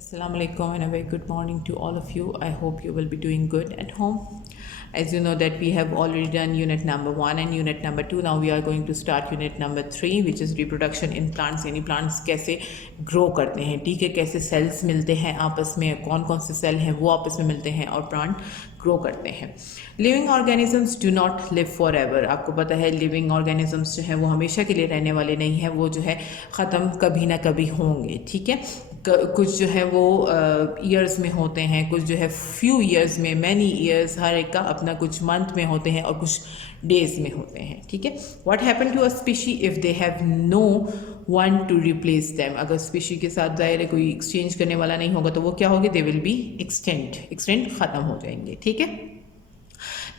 Assalamu alaikum and a very good morning to all of you. I hope you will be doing good at home. As you know that we have already done unit number 1 and unit number 2. Now we are going to start unit number 3 which is reproduction in plants. यानी plants कैसे grow करते हैं, ठीक है, कैसे cells मिलते हैं आपस में, कौन कौन से cell हैं वो आपस में मिलते हैं और plant ग्रो करते हैं. Living organisms do not live for ever. आपको पता है लिविंग ऑर्गेनिजम्स जो है वो हमेशा के लिए रहने वाले नहीं हैं, वो जो है ख़त्म कभी ना कभी होंगे, ठीक है. कुछ जो है वो ईयर्स में होते हैं, कुछ जो है फ्यू ईयर्स में, मैनी ईयर्स, हर एक का अपना कुछ मंथ में होते हैं और कुछ डेज में होते हैं, ठीक है. What happen to a species if they have no one to replace them. अगर स्पीशी के साथ ज़ाहिर है कोई एक्सचेंज करने वाला नहीं होगा तो वो क्या होगी, दे विल बी एक्सटेंड ख़त्म हो जाएंगे, ठीक है.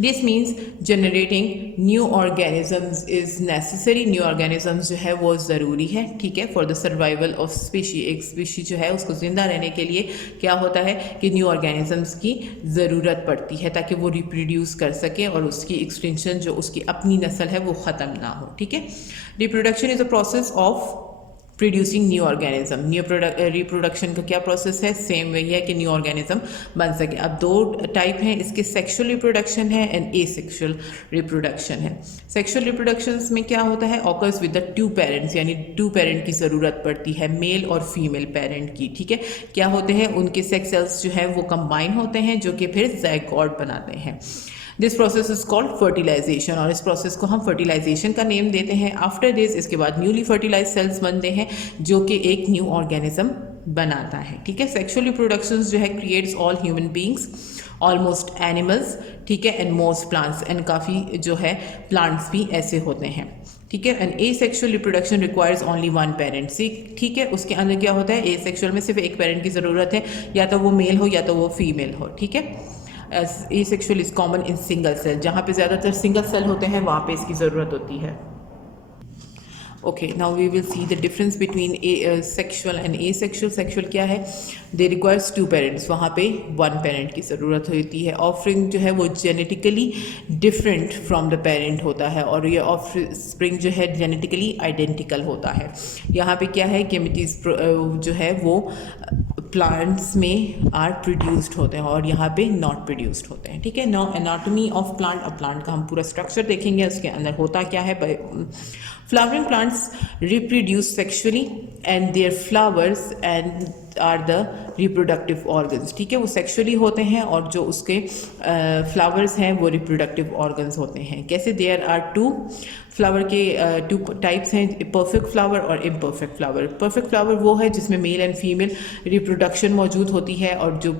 This means generating new organisms is necessary. New organisms जो है वो ज़रूरी है, ठीक है, for the survival of species. एक स्पीशी जो है उसको ज़िंदा रहने के लिए क्या होता है कि न्यू ऑर्गेनिजम्स की ज़रूरत पड़ती है ताकि वो रिप्रोड्यूस कर सके और उसकी एक्सटेंशन जो उसकी अपनी नस्ल है वो ख़त्म ना हो, ठीक है. Reproduction is a process of producing new organism. New reproduction का क्या प्रोसेस है, सेम वही है कि न्यू ऑर्गेनिज्म बन सके. अब दो टाइप हैं इसके, सेक्सुअल रिप्रोडक्शन है एंड एसेक्सुअल रिप्रोडक्शन है. सेक्सुअल रिप्रोडक्शंस में क्या होता है, occurs with the two parents, यानी टू पेरेंट की ज़रूरत पड़ती है, मेल और फीमेल पेरेंट की, ठीक है. क्या होते हैं, उनके सेक्स सेल्स जो है वो कंबाइन होते हैं जो कि फिर ज़ायगोट बनाते हैं. This process is called fertilization, और इस प्रोसेस को हम फर्टिलाइजेशन का नेम देते हैं. आफ्टर दिस, इसके बाद न्यूली फर्टिलाइज सेल्स बनते हैं जो कि एक न्यू ऑर्गेनिज्म बनाता है, ठीक है. सेक्सुअल रिप्रोडक्शन जो है creates all human beings, almost animals, ठीक है, एंड मोस्ट प्लांट्स, एंड काफ़ी जो है प्लांट्स भी ऐसे होते हैं, ठीक है. And A sexual reproduction requires only one parent, ठीक है. उसके अंदर क्या होता है, ए सेक्शुअल में सिर्फ एक पेरेंट की ज़रूरत है, या तो वो मेल हो या तो वो फीमेल हो, ठीक है. Asexual is common in single cell, जहाँ पे ज़्यादातर सिंगल सेल होते हैं वहाँ पे इसकी ज़रूरत होती है. Okay, now we will see the difference between sexual and asexual. Sexual क्या है, दे रिक्वायर्स टू पेरेंट्स, वहाँ पे वन पेरेंट की ज़रूरत होती है. ऑफस्प्रिंग जो है वो genetically different from the parent होता है, और ये ऑफस्प्रिंग जो है जेनेटिकली आइडेंटिकल होता है. यहाँ पे क्या है, केमिटीज जो है वो प्लांट्स में आर प्रोड्यूस्ड होते हैं और यहाँ पे नॉट प्रोड्यूस्ड होते हैं, ठीक है. Now anatomy of plant. अब प्लांट का हम पूरा स्ट्रक्चर देखेंगे, उसके अंदर होता क्या है. Flowering plants reproduce sexually and their flowers and are the reproductive organs, ठीक है. वो सेक्शुअली होते हैं और जो उसके फ्लावर्स हैं वो रिप्रोडक्टिव ऑर्गन्स होते हैं. कैसे, देयर आर टू फ्लावर के टू टाइप्स हैं, परफेक्ट फ्लावर और इम्परफेक्ट फ्लावर. परफेक्ट फ्लावर वो है जिसमें मेल एंड फीमेल रिप्रोडक्शन मौजूद होती है, और जो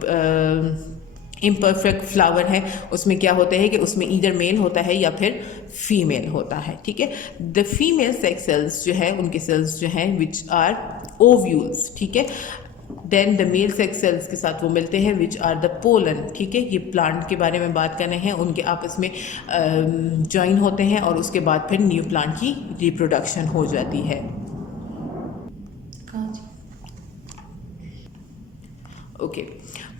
इम्परफेक्ट फ्लावर है उसमें क्या होता है कि उसमें ईदर मेल होता है या फिर फीमेल होता है, ठीक है. द फीमेल सेक्स सेल्स जो है, उनके सेल्स जो हैं विच आर ओव्यूल्स, ठीक है. Then the male sex cells के साथ वो मिलते हैं विच आर द पोलन, ठीक है. ये प्लांट के बारे में बात कर रहे हैं, उनके आपस में ज्वाइन होते हैं और उसके बाद फिर न्यू प्लांट की रिप्रोडक्शन हो जाती है. Okay,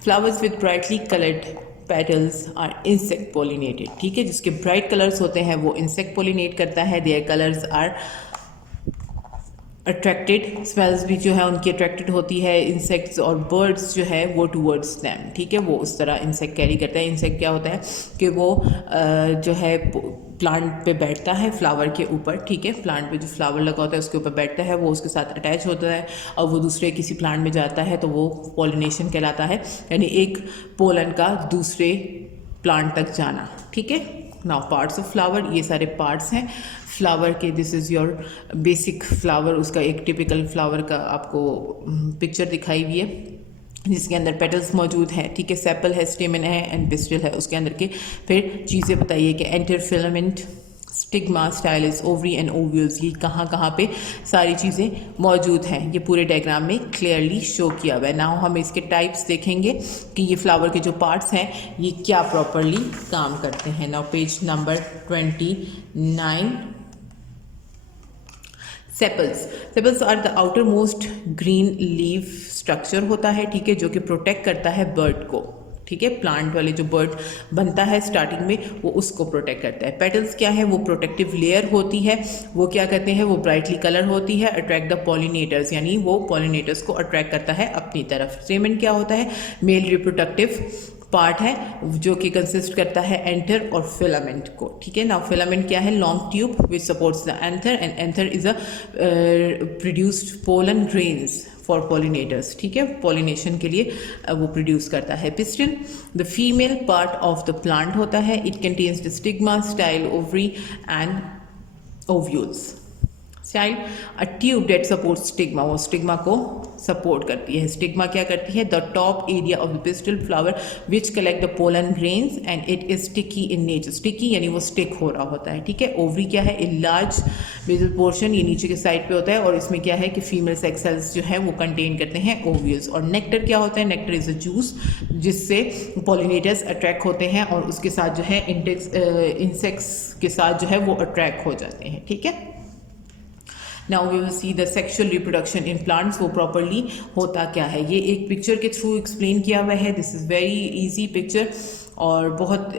flowers with brightly coloured petals are insect pollinated, ठीक है. जिसके ब्राइट कलर्स होते हैं वो इंसेक्ट पोलिनेट करता है. Their colours are attracted, smells भी जो है उनकी अट्रैक्टेड होती है. इंसेक्ट्स और बर्ड्स जो है वो टूवर्ड्स दैम, ठीक है, वो उस तरह इंसेक्ट कैरी करता है. इंसेक्ट क्या होता है कि वो जो है प्लांट पे बैठता है, फ्लावर के ऊपर, ठीक है. प्लांट पे जो फ्लावर लगा होता है उसके ऊपर बैठता है, वो उसके साथ अटैच होता है और वो दूसरे किसी प्लांट में जाता है तो वो पॉलिनेशन कहलाता है, यानी एक पोलन का दूसरे प्लांट तक जाना, ठीक है. नाउ पार्ट्स ऑफ फ्लावर, ये सारे पार्ट्स हैं फ्लावर के. This is your basic flower, उसका एक टिपिकल फ्लावर का आपको पिक्चर दिखाई हुई है जिसके अंदर पेटल्स मौजूद हैं, ठीक है. सेपल है, स्टेमन है एंड पिस्टिल है. उसके अंदर के फिर चीज़ें बताइए कि enter filament, stigma, stylish, ovary and ovules, ये कहाँ पे सारी चीज़ें मौजूद हैं, ये पूरे डायग्राम में क्लियरली शो किया हुआ है. नाउ हम इसके टाइप्स देखेंगे कि ये फ्लावर के जो पार्ट्स हैं ये क्या प्रॉपरली काम करते हैं. Now page number 29. Sepals are the outermost green leaf structure होता है, ठीक है, जो कि प्रोटेक्ट करता है बर्ड को, ठीक है। प्लांट वाले जो बर्ड बनता है स्टार्टिंग में वो उसको प्रोटेक्ट करता है। पेटल्स क्या है, वो प्रोटेक्टिव लेयर होती है, वो क्या करते हैं, वो ब्राइटली कलर होती है, अट्रैक्ट द पॉलिनेटर्स, यानी वो पॉलिनेटर्स को अट्रैक्ट करता है अपनी तरफ। स्टेमन क्या होता है, मेल रिप्रोडक्टिव पार्ट है जो कि कंसिस्ट करता है एंथर और फिलामेंट को, ठीक है। नाउ फिलामेंट क्या है, long tube which supports the anther and anther is a produced pollen grains for pollinators, ठीक है, पॉलिनेशन के लिए वो प्रोड्यूस करता है। Piston the female part of the plant होता है, it contains the stigma, style, ovary and ovules. Style a tube that support stigma, वो स्टिग्मा को सपोर्ट करती है। स्टिग्मा क्या करती है, the top area of the pistil flower which collect the pollen grains and it is sticky in nature, sticky यानी वो stick हो रहा होता है, ठीक है। ओवरी क्या है, ए लार्ज बेसल पोर्शन, ये नीचे के साइड पे होता है और इसमें क्या है कि फीमेल सेक्स सेल्स जो है वो कंटेन करते हैं ओव्यूल्स। और नेक्टर क्या होता है, नेक्टर इज अ जूस जिससे पॉलिनेटर्स अट्रैक्ट होते हैं और उसके साथ जो है इंसेक्ट्स के साथ जो है वो अट्रैक्ट हो जाते हैं, ठीक है। Now we will see the sexual reproduction in plants, वो properly होता क्या है, ये एक पिक्चर के थ्रू एक्सप्लेन किया हुआ है। This is very easy picture और बहुत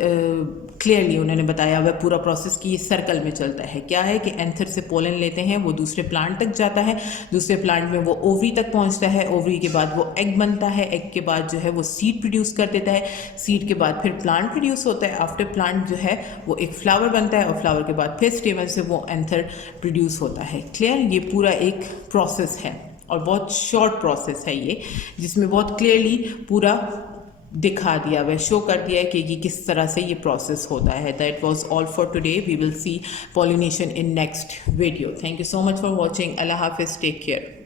क्लियरली उन्होंने बताया हुआ पूरा प्रोसेस कि ये सर्कल में चलता है। क्या है कि एंथर से पोलन लेते हैं, वो दूसरे प्लांट तक जाता है, दूसरे प्लांट में वो ओवरी तक पहुंचता है, ओवरी के बाद वो एग बनता है, एग के बाद जो है वो सीड प्रोड्यूस कर देता है, सीड के बाद फिर प्लांट प्रोड्यूस होता है, आफ्टर प्लांट जो है वो एक फ्लावर बनता है और फ्लावर के बाद फिर स्टेमन से वो एंथर प्रोड्यूस होता है। क्लियर, ये पूरा एक प्रोसेस है और बहुत शॉर्ट प्रोसेस है ये, जिसमें बहुत क्लियरली पूरा दिखा दिया हुआ, शो कर दिया है कि ये किस तरह से ये प्रोसेस होता है। That was all for today, we will see pollination in next video. Thank you so much for watching. अल्लाह हाफिज़, टेक केयर।